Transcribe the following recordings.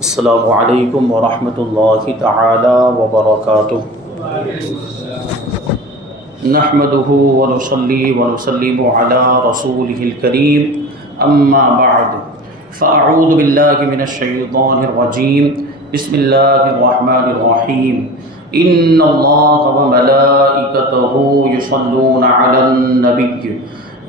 السلام علیکم ورحمۃ اللہ تعالی وبرکاتہ۔ نحمده ونصلي ونسلم على رسوله الكريم اما بعد فاعوذ باللہ من الشیطان الرجیم بسم اللہ الرحمن الرحیم ان اللہ وملائکته یصلون علی النبی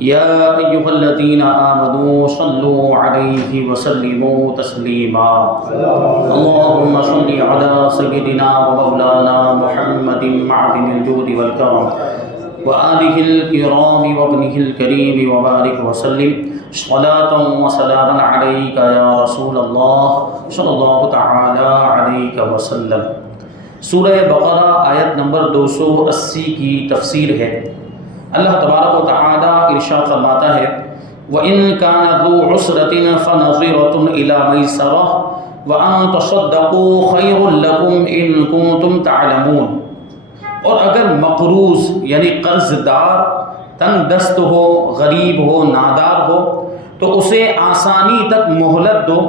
یا ایھا الذین آمنوا صلوا علیہ وسلموا تسلیما اللہم صل علی سیدنا ومولانا محمد معدن الجود والکرم وآلہ الکرام وابنہ الکریم وبارک وسلم صلاۃ وسلاما علیک یا رسول اللہ صلی اللہ تعالی علیہ وسلم۔ سورہ بقرہ آیت نمبر 280 کی تفسیر ہے۔ اللہ تبارک و تعالی ارشاد فرماتا ہے وَإِن كَانَ ذُو عُسْرَةٍ فَنَظِرَةٌ إِلَى مَيْسَرَةٍ وَأَن تَصَدَّقُوا خَيْرٌ لَكُمْ إِن كُنتُمْ تَعْلَمُونَ، اور اگر مقروض یعنی قرض دار تنگ دست ہو، غریب ہو، نادار ہو تو اسے آسانی تک مہلت دو،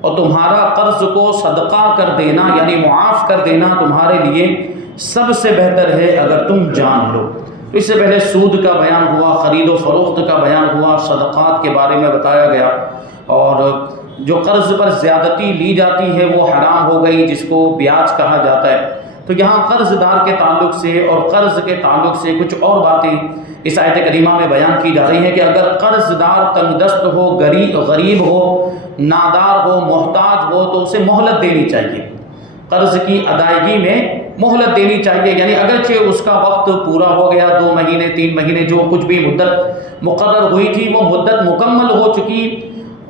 اور تمہارا قرض کو صدقہ کر دینا یعنی معاف کر دینا تمہارے لیے سب سے بہتر ہے اگر تم جان لو۔ تو اس سے پہلے سود کا بیان ہوا، خرید و فروخت کا بیان ہوا، صدقات کے بارے میں بتایا گیا، اور جو قرض پر زیادتی لی جاتی ہے وہ حرام ہو گئی، جس کو بیاج کہا جاتا ہے۔ تو یہاں قرض دار کے تعلق سے اور قرض کے تعلق سے کچھ اور باتیں اس آیت کریمہ میں بیان کی جا رہی ہیں کہ اگر قرض دار تنگ دست ہو، غریب ہو، نادار ہو، محتاج ہو تو اسے مہلت دینی چاہیے، قرض کی ادائیگی میں مہلت دینی چاہیے، یعنی اگرچہ اس کا وقت پورا ہو گیا، 2 مہینے 3 مہینے جو کچھ بھی مدت مقرر ہوئی تھی وہ مدت مکمل ہو چکی،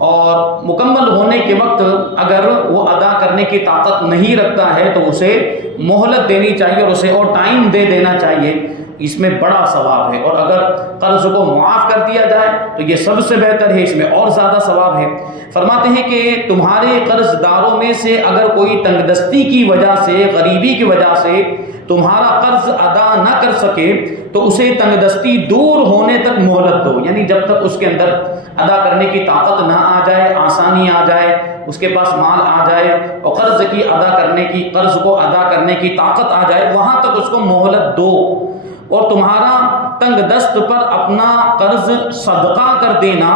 اور مکمل ہونے کے وقت اگر وہ ادا کرنے کی طاقت نہیں رکھتا ہے تو اسے مہلت دینی چاہیے اور اسے اور ٹائم دے دینا چاہیے، اس میں بڑا ثواب ہے۔ اور اگر قرض کو معاف کر دیا جائے تو یہ سب سے بہتر ہے، اس میں اور زیادہ ثواب ہے۔ فرماتے ہیں کہ تمہارے قرض داروں میں سے اگر کوئی تنگ دستی کی وجہ سے، غریبی کی وجہ سے تمہارا قرض ادا نہ کر سکے تو اسے تنگ دستی دور ہونے تک مہلت دو، یعنی جب تک اس کے اندر ادا کرنے کی طاقت نہ آ جائے، آسانی آ جائے، اس کے پاس مال آ جائے اور قرض کو ادا کرنے کی طاقت آ جائے، وہاں تک اس کو مہلت دو، اور تمہارا تنگ دست پر اپنا قرض صدقہ کر دینا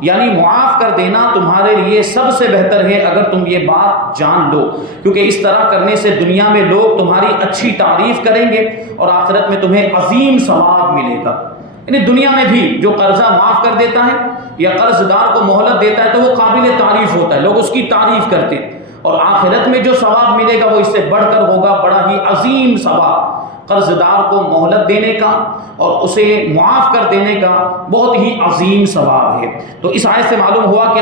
یعنی معاف کر دینا تمہارے لیے سب سے بہتر ہے اگر تم یہ بات جان لو، کیونکہ اس طرح کرنے سے دنیا میں لوگ تمہاری اچھی تعریف کریں گے اور آخرت میں تمہیں عظیم ثواب ملے گا۔ یعنی دنیا میں بھی جو قرضہ معاف کر دیتا ہے یا قرض دار کو مہلت دیتا ہے تو وہ قابل تعریف ہوتا ہے، لوگ اس کی تعریف کرتے ہیں، اور آخرت میں جو ثواب ملے گا وہ اس سے بڑھ کر ہوگا، بڑا ہی عظیم ثواب۔ قرض دار کو مہلت دینے کا اور اسے معاف کر دینے کا بہت ہی عظیم ثواب ہے۔ تو اس آیت سے معلوم ہوا کہ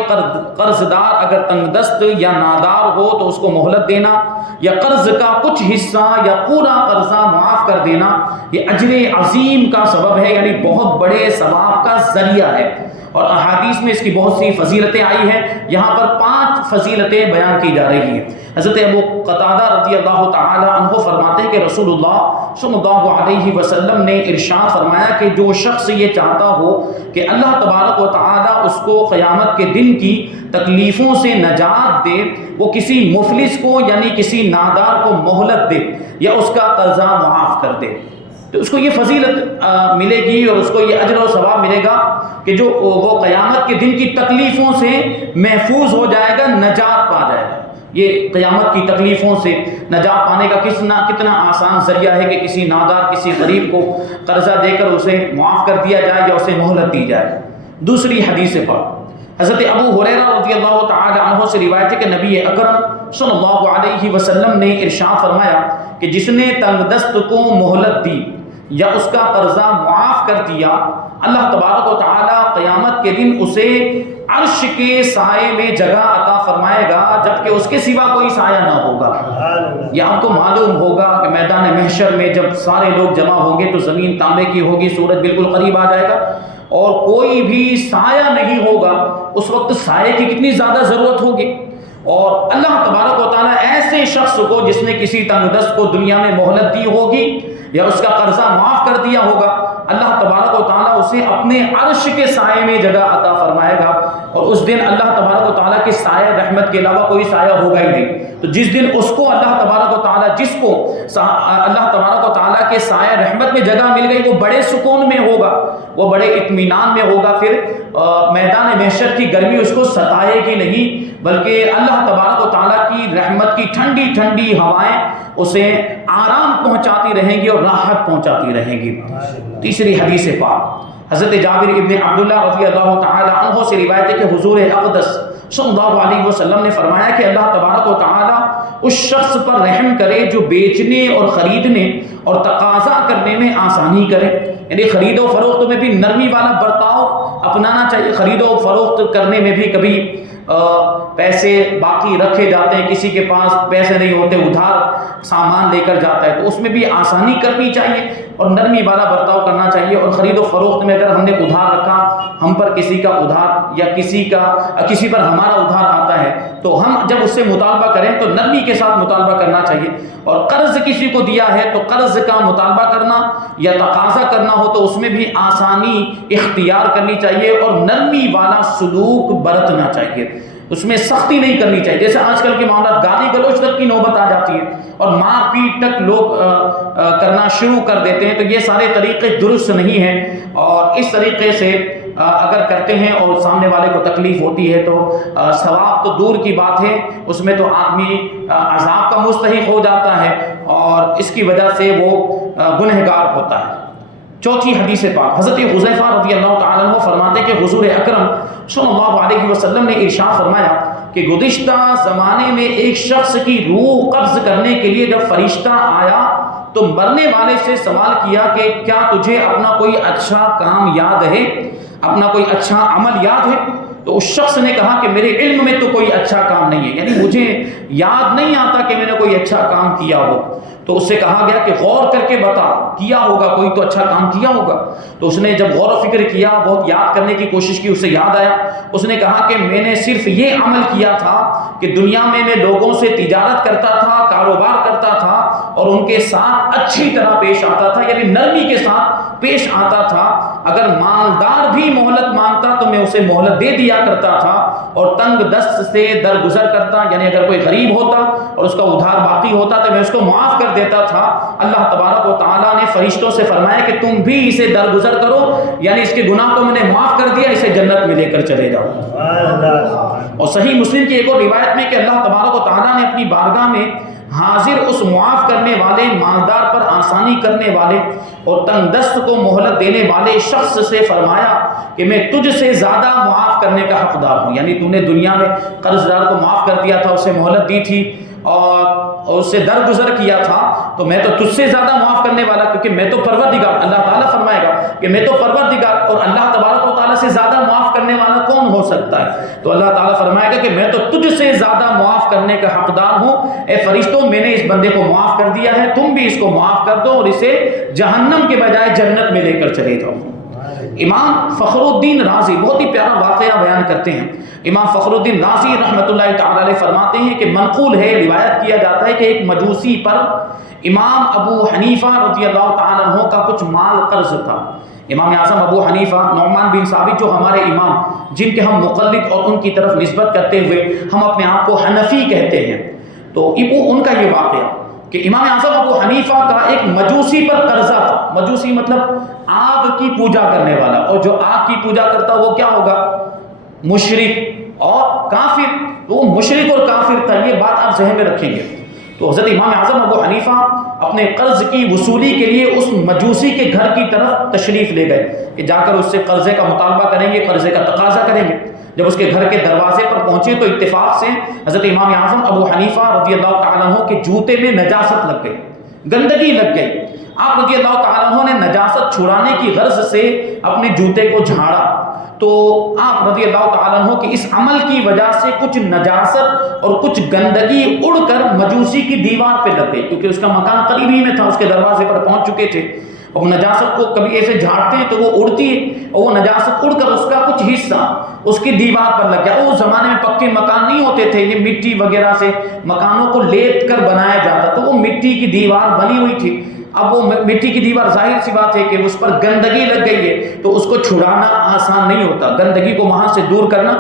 قرض دار اگر تنگ دست یا نادار ہو تو اس کو مہلت دینا یا قرض کا کچھ حصہ یا پورا قرضہ معاف کر دینا یہ اجر عظیم کا سبب ہے، یعنی بہت بڑے ثواب کا ذریعہ ہے، اور احادیث میں اس کی بہت سی فضیلتیں آئی ہیں۔ یہاں پر 5 فضیلتیں بیان کی جا رہی ہیں۔ حضرت ابو قتادہ رضی اللہ تعالی عنہ فرماتے ہیں کہ رسول اللہ صلی اللہ علیہ وسلم نے ارشاد فرمایا کہ جو شخص یہ چاہتا ہو کہ اللہ تبارک و تعالی اس کو قیامت کے دن کی تکلیفوں سے نجات دے، وہ کسی مفلس کو یعنی کسی نادار کو مہلت دے یا اس کا قرضہ معاف کر دے، تو اس کو یہ فضیلت ملے گی اور اس کو یہ اجر و ثواب ملے گا کہ جو وہ قیامت کے دن کی تکلیفوں سے محفوظ ہو جائے گا، نجات پا جائے گا۔ یہ قیامت کی تکلیفوں سے نجات پانے کا کتنا آسان ذریعہ ہے کہ کسی نادار، کسی غریب کو قرضہ دے کر اسے معاف کر دیا جائے یا اسے مہلت دی جائے۔ دوسری حدیث پاک حضرت ابو ہریرہ رضی اللہ تعالی عنہ سے روایت ہے کہ نبی اکرم صلی اللہ علیہ وسلم نے ارشاد فرمایا کہ جس نے تنگ دست کو مہلت دی یا اس کا قرضہ معاف کر دیا، اللہ تبارک و تعالی قیامت کے دن اسے عرش کے سائے میں جگہ عطا فرمائے گا جبکہ اس کے سوا کوئی سایہ نہ ہوگا۔ یہ آپ کو معلوم ہوگا کہ میدان محشر میں جب سارے لوگ جمع ہوں گے تو زمین تانبے کی ہوگی، سورج بالکل قریب آ جائے گا اور کوئی بھی سایہ نہیں ہوگا، اس وقت سائے کی کتنی زیادہ ضرورت ہوگی، اور اللہ تبارک و تعالیٰ ایسے شخص کو جس نے کسی تنگ دست کو دنیا میں مہلت دی ہوگی یا اس کا قرضہ معاف کر دیا ہوگا، اللہ تبارک و تعالیٰ اسے اپنے عرش کے سائے میں جگہ عطا فرمائے گا، اور اس دن اللہ تبارک و تعالیٰ کے سائے رحمت کے علاوہ کوئی سایہ ہوگا ہی نہیں۔ تو جس دن اس کو اللہ تبارک و تعالیٰ، جس کو اللہ تبارک و تعالیٰ کے سائے رحمت میں جگہ مل گئی، وہ بڑے سکون میں ہوگا، وہ بڑے اطمینان میں ہوگا، پھر میدان محشر کی گرمی اس کو ستائے گی نہیں، بلکہ اللہ تبارک و تعالیٰ کی رحمت کی ٹھنڈی ٹھنڈی ہوائیں اسے آرام پہنچاتی رہیں گی اور راحت پہنچاتی رہیں گی۔ تیسری حدیث پاک حضرت جابر ابن عبداللہ رضی اللہ تعالی عنہ سے روایت ہے کہ حضور اقدس صلی اللہ علیہ وسلم نے فرمایا کہ اللہ تبارک و تعالی اس شخص پر رحم کرے جو بیچنے اور خریدنے اور تقاضا کرنے میں آسانی کرے، یعنی خرید و فروخت میں بھی نرمی والا برتاؤ اپنانا چاہیے۔ خرید و فروخت کرنے میں بھی کبھی پیسے باقی رکھے جاتے ہیں، کسی کے پاس پیسے نہیں ہوتے، ادھار سامان لے کر جاتا ہے، تو اس میں بھی آسانی کرنی چاہیے اور نرمی والا برتاؤ کرنا چاہیے۔ اور خرید و فروخت میں اگر ہم نے ادھار رکھا، ہم پر کسی کا ادھار یا کسی پر ہمارا ادھار آتا ہے، تو ہم جب اس سے مطالبہ کریں تو نرمی کے ساتھ مطالبہ کرنا چاہیے۔ اور قرض کسی کو دیا ہے تو قرض کا مطالبہ کرنا یا تقاضا کرنا ہو تو اس میں بھی آسانی اختیار کرنی چاہیے اور نرمی والا سلوک برتنا چاہیے، اس میں سختی نہیں کرنی چاہیے۔ جیسے آج کل کے معاملات گالی گلوچ تک کی نوبت آ جاتی ہے اور مار پیٹ تک لوگ کرنا شروع کر دیتے ہیں، تو یہ سارے طریقے درست نہیں ہیں، اور اس طریقے سے اگر کرتے ہیں اور سامنے والے کو تکلیف ہوتی ہے تو ثواب تو دور کی بات ہے، اس میں تو آدمی عذاب کا مستحق ہو جاتا ہے اور اس کی وجہ سے وہ گنہگار ہوتا ہے۔ چوتھی حدیث پاک حضرت حذیفہ رضی اللہ تعالیٰ عنہ فرماتے کہ حضور اکرم صلی اللہ علیہ وسلم نے ارشاد فرمایا کہ گزشتہ زمانے میں ایک شخص کی روح قبض کرنے کے لیے جب فرشتہ آیا تو مرنے والے سے سوال کیا کہ کیا تجھے اپنا کوئی اچھا کام یاد ہے، اپنا کوئی اچھا عمل یاد ہے؟ تو اس شخص نے کہا کہ میرے علم میں تو کوئی اچھا کام نہیں ہے، یعنی مجھے یاد نہیں آتا کہ میں نے کوئی اچھا کام کیا ہو۔ تو اس سے کہا گیا کہ غور کر کے بتا، کیا ہوگا، کوئی تو اچھا کام کیا ہوگا۔ تو اس نے جب غور و فکر کیا، بہت یاد کرنے کی کوشش کی، اسے یاد آیا، اس نے کہا کہ میں نے صرف یہ عمل کیا تھا کہ دنیا میں میں لوگوں سے تجارت کرتا تھا، کاروبار کرتا تھا اور ان کے ساتھ اچھی طرح پیش آتا تھا، یعنی نرمی کے ساتھ پیش آتا تھا۔ اگر مالدار بھی مہلت مانگتا تو میں اسے مہلت دے دیا کرتا تھا، اور تنگ دست سے درگزر کرتا، یعنی اگر کوئی غریب ہوتا اور اس کا ادھار باقی ہوتا تو میں اس کو معاف کر دیتا تھا۔ اللہ تبارک و تعالیٰ نے فرشتوں سے فرمایا کہ تم بھی اسے درگزر کرو، یعنی اس کے گناہ کو میں نے معاف کر دیا، اسے جنت میں لے کر چلے جاؤ۔ اور صحیح مسلم کی ایک اور روایت میں کہ اللہ تبارک و تعالیٰ نے اپنی بارگاہ میں حاضر اس معاف کرنے والے، مالدار پر آسانی کرنے والے اور تنگ دست کو مہلت دینے والے شخص سے فرمایا کہ میں تجھ سے زیادہ معاف کرنے کا حقدار ہوں، یعنی تو نے دنیا میں قرض دار کو معاف کر دیا تھا، اسے مہلت دی تھی اور اس سے درگزر کیا تھا، تو میں تو تجھ سے زیادہ معاف کرنے والا، کیونکہ میں تو پروردگار، اللہ تعالیٰ فرمائے گا کہ میں تو پروردگار، اور اللہ تبارک و تعالیٰ سے زیادہ معاف کرنے والا کون ہو سکتا ہے؟ تو اللہ تعالیٰ فرمائے گا کہ میں تو تجھ سے زیادہ معاف کرنے کا حقدار ہوں، اے فرشتوں میں نے اس بندے کو معاف کر دیا ہے، تم بھی اس کو معاف کر دو اور اسے جہنم کے بجائے جنت میں لے کر چلے جاؤ۔ امام فخر الدین رازی بہت ہی پیارا واقعہ بیان کرتے ہیں۔ امام فخر الدین رازی رحمۃ اللہ تعالی علیہ فرماتے ہیں کہ منقول ہے، روایت کیا جاتا ہے کہ ایک مجوسی پر امام ابو حنیفہ رضی اللہ تعالی عنہ کا کچھ مال قرض تھا۔ امام اعظم ابو حنیفہ نعمان بن ثابت جو ہمارے امام، جن کے ہم مقلد اور ان کی طرف نسبت کرتے ہوئے ہم اپنے آپ کو حنفی کہتے ہیں، تو ان کا یہ واقعہ کہ امام اعظم ابو حنیفہ کا ایک مجوسی پر قرضہ تھا۔ مجوسی مطلب آگ کی پوجا کرنے والا، اور جو آگ کی پوجا کرتا وہ کیا ہوگا؟ مشرک اور کافر۔ تو وہ مشرک اور کافر تھا، یہ بات آپ ذہن میں رکھیں گے۔ تو حضرت امام اعظم ابو حنیفہ اپنے قرض کی وصولی کے لیے اس مجوسی کے گھر کی طرف تشریف لے گئے کہ جا کر اس سے قرضے کا مطالبہ کریں گے، قرضے کا تقاضا کریں گے۔ جب اس کے گھر کے دروازے پر پہنچے تو اتفاق سے حضرت امام اعظم ابو حنیفہ رضی اللہ تعالیٰ عنہ کے جوتے میں نجاست لگ گئی، گندگی لگ گئی۔ آپ رضی اللہ تعالیٰ عنہ نے نجاست چھڑانے کی غرض سے اپنے جوتے کو جھاڑا، تو آپ رضی اللہ تعالیٰ عنہ کے اس عمل کی وجہ سے کچھ نجاست اور کچھ گندگی اڑ کر مجوسی کی دیوار پہ لگ گئی، کیونکہ اس کا مکان قریب ہی میں تھا، اس کے دروازے پر پہنچ چکے تھے۔ اور نجاست کو کبھی ایسے جھاڑتے ہیں تو وہ اڑتی ہے، اور وہ نجاست اڑ کر اس کا کچھ حصہ اس کی دیوار پر لگ گیا۔ اس زمانے میں پکے مکان نہیں ہوتے تھے، یہ مٹی وغیرہ سے مکانوں کو لیپ کر بنایا جاتا، تو وہ مٹی کی دیوار بنی ہوئی تھی۔ اب وہ مٹی کی دیوار ظاہر سی بات ہے کہ اس پر گندگی لگ گئی ہے تو اس کو چھڑانا آسان نہیں ہوتا، گندگی کو وہاں سے دور کرنا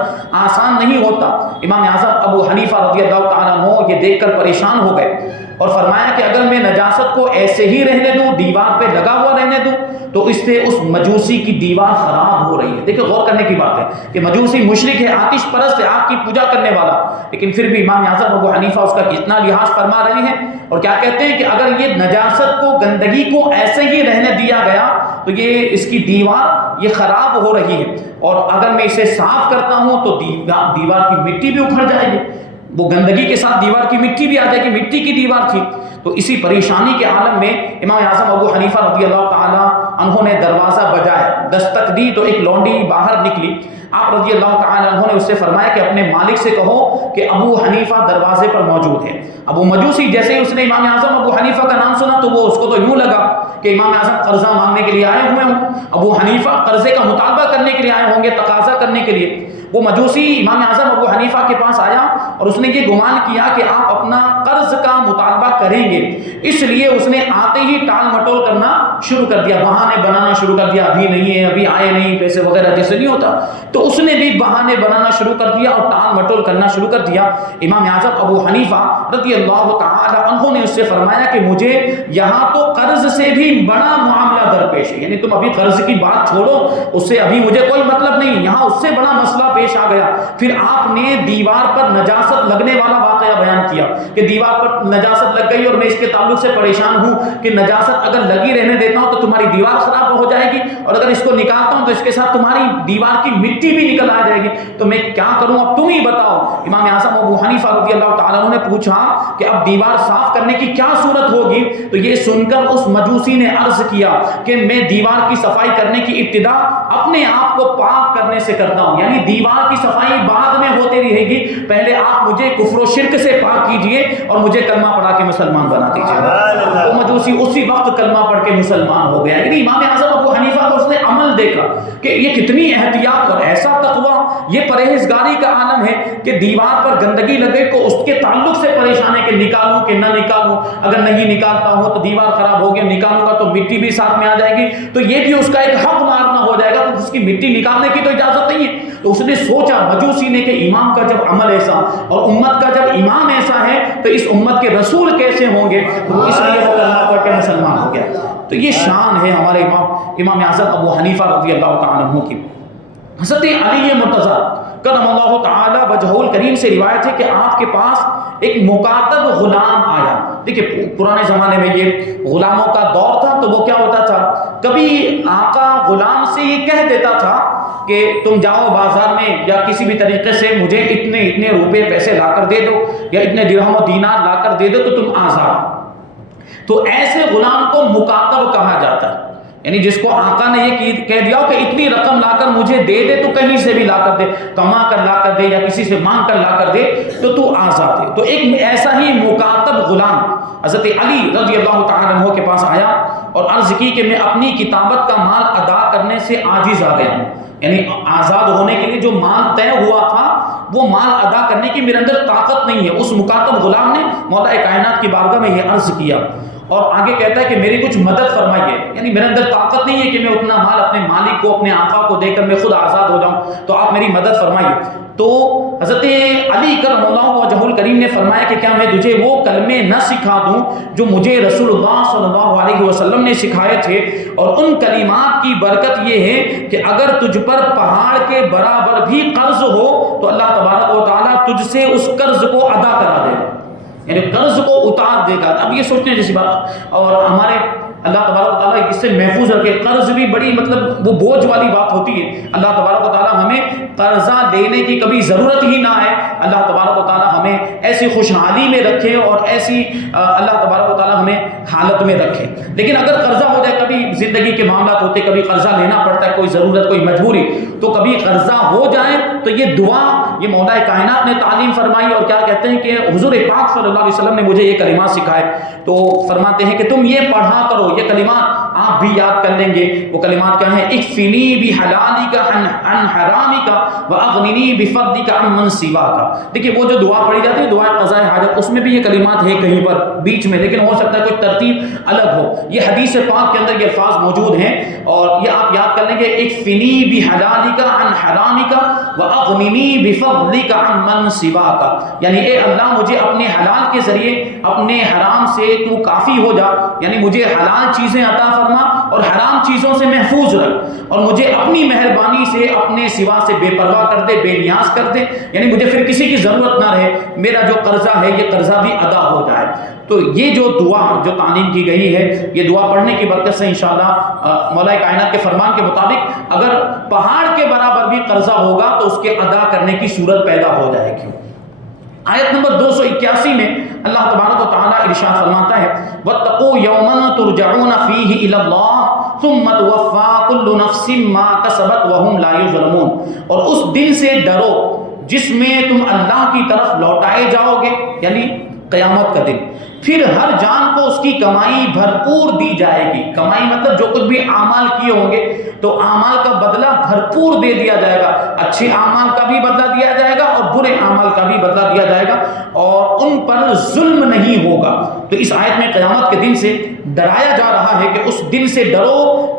آسان نہیں ہوتا۔ امام اعظم ابو حنیفہ رضی اللہ تعالیٰ عنہ یہ دیکھ کر پریشان ہو گئے اور فرمایا کہ اگر میں نجاست کو ایسے ہی رہنے دوں، دیوار پہ لگا ہوا رہنے دوں، تو اس سے اس مجوسی کی دیوار خراب ہو رہی ہے۔ دیکھیں غور کرنے کی بات ہے کہ مجوسی مشرک ہے، آتش پرست ہے، آگ کی پوجا کرنے والا، لیکن پھر بھی امام اعظم ابو حنیفہ اس کا کتنا لحاظ فرما رہے ہیں اور کیا کہتے ہیں کہ اگر یہ نجاست کو، گندگی کو ایسے ہی رہنے دیا گیا تو یہ اس کی دیوار یہ خراب ہو رہی ہے، اور اگر میں اسے صاف کرتا ہوں تو دیوار کی مٹی بھی اکھڑ جائے گی، وہ گندگی کے ساتھ دیوار کی مٹی بھی آ جائے گی، مٹی کی دیوار تھی۔ تو اسی پریشانی کے عالم میں امام اعظم ابو حنیفہ رضی اللہ تعالیٰ عنہ نے دروازہ بجایا، دستک دی تو ایک لونڈی باہر نکلی۔ آپ رضی اللہ تعالیٰ عنہ نے اس سے فرمایا کہ اپنے مالک سے کہو کہ ابو حنیفہ دروازے پر موجود ہے۔ ابو مجوسی جیسے ہی اس نے امام اعظم ابو حنیفہ کا نام سنا تو وہ اس کو تو یوں لگا کہ امام اعظم قرضہ مانگنے کے لیے آئے ہوئے ہوں، ابو حنیفہ قرضے کا مطالبہ کرنے کے لیے آئے ہوں گے، تقاضا کرنے کے لیے۔ وہ مجوسی امام اعظم ابو حنیفہ کے پاس آیا اور اس نے یہ گمان کیا کہ آپ اپنا قرض کا مطالبہ کریں گے، اس لیے اس نے آتے ہی ٹال مٹول کرنا شروع کر دیا، بہانے بنانا شروع کر دیا، ابھی نہیں ہے، ابھی آئے نہیں، پیسے وغیرہ جیسے نہیں ہوتا، تو اس نے بھی بہانے بنانا شروع کر دیا اور ٹال مٹول کرنا شروع کر دیا۔ امام اعظم ابو حنیفہ رضی اللہ تعالی عنہ نے اس سے فرمایا کہ مجھے یہاں تو قرض سے بھی بڑا معاملہ درپیش ہے، یعنی تم ابھی قرض کی بات چھوڑو، اس سے ابھی مجھے کوئی مطلب نہیں، یہاں اس سے بڑا مسئلہ پیش آ گیا۔ پھر آپ نے دیوار پر نجاست لگنے والا واقعہ بیان کیا کہ دیوار پر نجاست لگ گئی اور میں اس کے تعلق سے پریشان ہوں کہ نجاست اگر لگی رہنے دیتا ہوں تو تمہاری دیوار خراب ہو جائے گی، اور اگر اس کو نکالتا ہوں تو اس کے ساتھ تمہاری دیوار کی مٹی بھی نکل آ جائے گی، تو میں کیا کروں، اب تم ہی بتاؤ۔ امام اعظم ابو حنیفہ رضی اللہ تعالیٰ عنہ نے پوچھا کہ اب دیوار صاف کرنے کی کیا صورت ہوگی؟ تو یہ سن کر اس مجوسی نے عرض کیا کہ میں دیوار کی صفائی کرنے کی ابتدا اپنے آپ کو پاک کرنے سے کرتا ہوں، یعنی دیوار کی صفائی بعد میں ہوتی رہے گی، پہلے آپ مجھے کفر و شرک سے پاک کیجئے اور مجھے کلمہ پڑھا کے مسلمان بنا دیجئے۔ وہ مجوسی اسی وقت کلمہ پڑھ کے مسلمان ہو گیا۔ یعنی امام اعظم ابو حنیفہ کو اس نے عمل دیکھا کہ یہ کتنی احتیاط اور ایسا تقوی، یہ پرہیزگاری کا عالم ہے کہ دیوار پر گندگی لگے کو اس کے تعلق سے پریشان ہے کہ نکالوں کہ نہ نکالوں، اگر نہیں نکالتا ہوں تو دیوار خراب ہو گیا، نکالوں گا تو مٹی بھی ساتھ میں آ جائے گی، تو یہ بھی اس کا ایک حق مارنا ہو جائے گا، تو اس کی مٹی نکالنے کی تو اجازت نہیں ہے۔ تو اس نے سوچا مجوسی نے کہ امام کا جب عمل ایسا اور امت کا جب امام ایسا ہے تو اس امت کے رسول کیسے ہوں گے، تو اس لیے وہ کلمہ پڑھ کے مسلمان ہو گیا۔ تو یہ شان ہے ہمارے امام اعظم ابو حنیفہ رضی اللہ تعالیٰ عنہ کی۔ حضرت علی مرتضیٰ کرم اللہ تعالی وجہہ الکریم سے روایت ہے کہ آپ کے پاس ایک مکاتب غلام آیا۔ دیکھیں پرانے زمانے میں یہ غلاموں کا دور تھا، تو وہ کیا ہوتا تھا، کبھی آقا غلام سے یہ کہہ دیتا تھا کہ تم جاؤ بازار میں یا کسی بھی طریقے سے مجھے اتنے اتنے روپے پیسے لا کر دے دو یا اتنے درہم و دینار لا کر دے دو تو تم آزاد۔ تو ایسے غلام کو مکاتب کہا جاتا ہے، یعنی جس کو آقا نے یہ کہہ دیا کہ اتنی رقم لا کر مجھے دے دے، تو کہیں سے بھی لا کر دے، کما کر لا کر دے یا کسی سے مانگ کر لا کر دے تو آزاد ہے۔ تو ایک ایسا ہی مکاتب غلام حضرت علی رضی اللہ تعالیٰ عنہ کے پاس آیا اور عرض کی کہ میں اپنی کتابت کا مال ادا کرنے سے عاجز آ گیا ہوں، یعنی آزاد ہونے کے لیے جو مال طے ہوا تھا وہ مال ادا کرنے کی میرے اندر طاقت نہیں ہے۔ اس مکاتب غلام نے مولا کائنات کی بارگاہ میں یہ عرض کیا اور آگے کہتا ہے کہ میری کچھ مدد فرمائیے، یعنی میرے اندر طاقت نہیں ہے کہ میں اتنا مال اپنے مالک کو، اپنے آقا کو دے کر میں خود آزاد ہو جاؤں، تو آپ میری مدد فرمائیے۔ تو حضرت علی کرم اللہ وجہہ الکریم نے فرمایا کہ کیا میں تجھے وہ کلمے نہ سکھا دوں جو مجھے رسول اللہ صلی اللہ علیہ وسلم نے سکھائے تھے، اور ان کلمات کی برکت یہ ہے کہ اگر تجھ پر پہاڑ کے برابر بھی قرض ہو تو اللہ تبارک و تعالیٰ تجھ سے اس قرض کو ادا کرا دے گا، یعنی قرض کو اتار دے گا۔ اب یہ سوچنے جیسی بات، اور ہمارے اللہ تبارک و تعالیٰ اس سے محفوظ رکھے، قرض بھی بڑی مطلب وہ بوجھ والی بات ہوتی ہے، اللہ تبارک و تعالیٰ ہمیں قرضہ لینے کی کبھی ضرورت ہی نہ آئے، اللہ تبارک و تعالیٰ ہمیں ایسی خوشحالی میں رکھے اور ایسی اللہ تبارک و تعالیٰ ہمیں حالت میں رکھے۔ لیکن اگر قرضہ ہو جائے، کبھی زندگی کے معاملات ہوتے، کبھی قرضہ لینا پڑتا ہے، کوئی ضرورت کوئی مجبوری، تو کبھی قرضہ ہو جائے تو یہ دعا یہ مولا کائنات نے تعلیم فرمائی، اور کیا کہتے ہیں کہ حضور پاک صلی اللہ علیہ وسلم نے مجھے یہ کلمات سکھائے، تو فرماتے ہیں کہ تم یہ پڑھا کرو، یہ کلمات آپ بھی یاد کر لیں گے وہ کلمات کیا ہیں؟ اکفنی بحلالک عن حرامک واغننی بفضلک عمن سواک۔ دیکھیے وہ جو دعا پڑھی جاتی ہے دعا قضاء حاجت، اس میں بھی یہ کلمات ہیں کہیں پر بیچ میں، لیکن ہو سکتا ہے کوئی ترتیب الگ ہو۔ یہ حدیث پاک کے اندر یہ الفاظ موجود ہیں اور یہ آپ یاد کر لیں گے، اکفنی بحلالک عن حرامک واغننی بفضلک عمن سواک، یعنی اے اللہ مجھے اپنے حلال کے ذریعے اپنے حرام سے تو کافی ہو جا، یعنی مجھے حلال چیزیں عطا فرما اور حرام چیزوں سے محفوظ رکھ، اور مجھے اپنی مہربانی سے اپنے سوا سے بے پرواہ کر دے، بے نیاز کر دے، یعنی مجھے پھر کسی کی ضرورت نہ رہے، میرا جو قرضہ ہے یہ قرضہ بھی ادا ہو جائے۔ تو یہ جو دعا جو تعلیم کی گئی ہے، یہ دعا پڑھنے کی برکت سے انشاءاللہ مولا کائنات کے فرمان کے مطابق اگر پہاڑ کے برابر بھی قرضہ ہوگا تو اس کے ادا کرنے کی صورت پیدا ہو جائے گی۔ آیت نمبر 281 میں اللہ تبارک و تعالیٰ ارشاد فرماتا ہے وَاتَّقُوا يَوْمًا تُرْجَعُونَ فِيهِ إِلَى اللَّهِ ثُمَّ تُوَفَّى كُلُّ نَفْسٍ مَا كَسَبَتْ وَهُمْ لَا يُظْلَمُونَ، اور اس دن سے ڈرو جس میں تم اللہ کی طرف لوٹائے جاؤ گے، یعنی قیامت کا دن، پھر ہر جان کو اس کی کمائی بھرپور دی جائے گی۔ کمائی مطلب جو کچھ بھی اعمال کیے ہوں گے تو اعمال کا بدلہ بھرپور دے دیا جائے گا، اچھے اعمال کا بھی بدلہ دیا جائے گا اور برے اعمال کا بھی بدلہ دیا جائے گا، اور ان پر ظلم نہیں ہوگا۔ تو اس آیت میں قیامت کے دن سے ڈرایا جا رہا ہے کہ اس دن سے ڈرو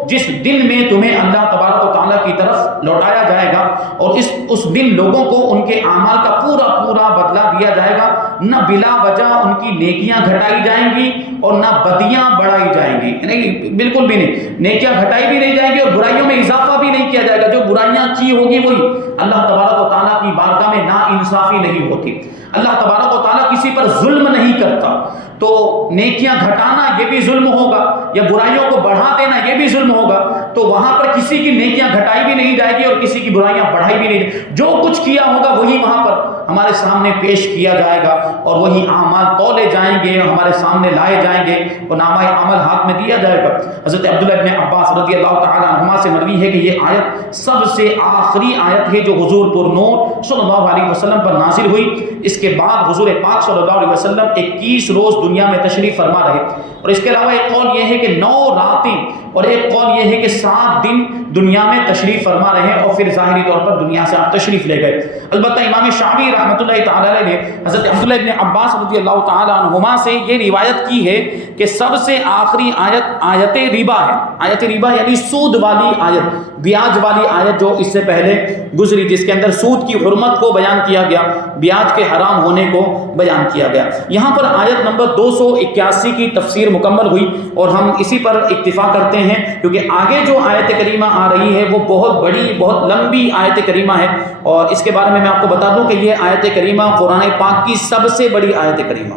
جس دن میں تمہیں اللہ تبارک و تعالیٰ کی طرف لوٹایا جائے گا، اور اس دن لوگوں کو ان کے اعمال کا پورا پورا بدلہ دیا جائے گا، نہ بلا وجہ ان کی نیکیاں گھٹائی جائیں گی اور نہ بدیاں بڑھائی جائیں گی، یعنی بالکل بھی نہیں، نیکیاں گھٹائی بھی نہیں جائیں گی اور برائیوں میں اضافہ بھی نہیں کیا جائے گا۔ جو برائیاں کی ہوگی وہی، اللہ تبارک و تعالیٰ کی بارگاہ میں نا انصافی نہیں ہوتی، اللہ تبارک و تعالیٰ کسی پر ظلم نہیں کرتا، تو نیکیاں گھٹانا یہ بھی ظلم ہوگا یا برائیوں کو بڑھا دینا یہ بھی ظلم ہوگا، تو وہاں پر کسی کی نیکیاں گھٹائی بھی نہیں جائے گی اور کسی کی برائیاں بڑھائی بھی نہیں جائے گی۔ جو کچھ کیا ہوگا وہی وہاں پر ہمارے سامنے پیش کیا جائے گا اور وہی اعمال تولے جائیں گے، ہمارے سامنے لائے جائیں گے اور نامہ عمل ہاتھ میں دیا جائے گا۔ حضرت عبداللہ ابن عباس رضی اللہ تعالی عنہما سے مروی ہے کہ یہ آیت سب سے آخری آیت ہے جو حضور پر نور صلی اللہ علیہ وسلم پر نازل ہوئی۔ اس کے بعد حضور پاک صلی اللہ علیہ وسلم 21 روز دنیا میں تشریف فرما رہے، اور اس کے علاوہ ایک قول یہ ہے کہ 9 راتیں اور ایک قول یہ ہے کہ 7 دن دنیا میں تشریف فرما رہے اور پھر ظاہری طور پر دنیا سے آپ تشریف لے گئے۔ البتہ امام شعبی رحمۃ اللہ تعالی علیہ نے حضرت عبداللہ ابن عباس رضی اللہ تعالی عنہما سے یہ روایت کی ہے کہ سب سے آخری آیت آیت ربا ہے۔ آیت ربا یعنی سود والی آیت، بیاج والی آیت جو اس سے پہلے گزری، جس کے اندر سود کی حرمت کو بیان کیا گیا، بیاج کے حرام ہونے کو بیان کیا گیا۔ یہاں پر آیت نمبر 281 کی تفسیر مکمل ہوئی اور ہم اسی پر اکتفا کرتے ہیں، کیونکہ آگے جو آیت کریمہ آ رہی ہے وہ بہت بڑی بہت لمبی آیت کریمہ ہے، اور اس کے بارے میں آپ کو بتا دوں کہ یہ آیت کریمہ قرآن پاک کی سب سے بڑی آیت کریمہ،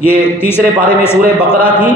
یہ تیسرے پارے میں سورہ بقرہ کی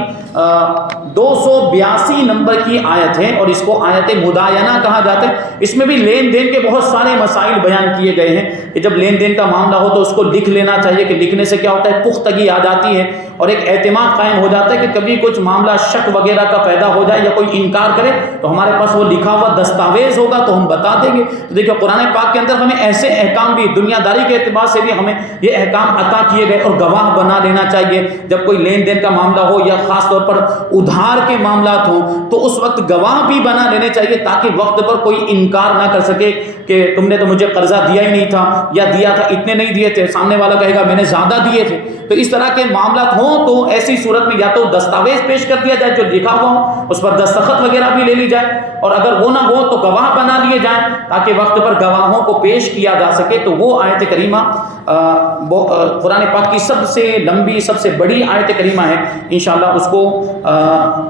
282 نمبر کی آیت ہے، اور اس کو آیت مداینہ کہا جاتا ہے۔ اس میں بھی لین دین کے بہت سارے مسائل بیان کیے گئے ہیں کہ جب لین دین کا معاملہ ہو تو اس کو لکھ لینا چاہیے، کہ لکھنے سے کیا ہوتا ہے، پختگی آ جاتی ہے اور ایک اعتماد قائم ہو جاتا ہے کہ کبھی کچھ معاملہ شک وغیرہ کا پیدا ہو جائے یا کوئی انکار کرے تو ہمارے پاس وہ لکھا ہوا دستاویز ہوگا تو ہم بتا دیں گے۔ تو دیکھیں قرآن پاک کے اندر ہمیں ایسے احکام بھی دنیا داری کے اعتبار سے بھی ہمیں یہ احکام عطا کیے گئے، اور گواہ بنا لینا چاہیے جب کوئی لین دین کا معاملہ ہو یا خاص طور پر ادھار کے معاملات ہوں تو اس وقت گواہ بھی بنا لینے چاہیے، تاکہ وقت پر کوئی انکار نہ کر سکے کہ تم نے تو مجھے قرضہ دیا ہی نہیں تھا، یا دیا تھا اتنے نہیں دیے تھے، سامنے والا کہے گا میں نے زیادہ دیے تھے۔ تو اس طرح کے معاملات ہوں تو ایسی صورت میں یا تو دستاویز پیش کر دیا جائے جو لکھا ہوا ہو، اس پر دستخط وغیرہ بھی لے لی جائے، اور اگر وہ نہ ہو تو گواہ بنا لیے جائیں تاکہ وقت پر گواہوں کو پیش کیا جا سکے۔ تو وہ آیت کریمہ قرآن پاک کی سب سے لمبی سب سے بڑی آیت کریمہ ہے۔ انشاءاللہ اس کو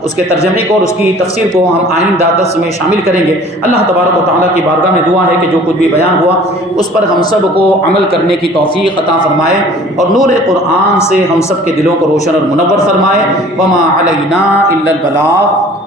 اس کے ترجمے کو اور اس کی تفسیر کو ہم آئندہ درس میں شامل کریں گے۔ اللہ تبارک و تعالیٰ کی بارگاہ میں دعا ہے کہ جو کچھ بھی بیان ہوا اس پر ہم سب کو عمل کرنے کی توفیق عطا فرمائے، اور نور قرآن سے ہم سب کے دلوں کو روشن اور منور فرمائے۔ وما علینا الا البلاغ۔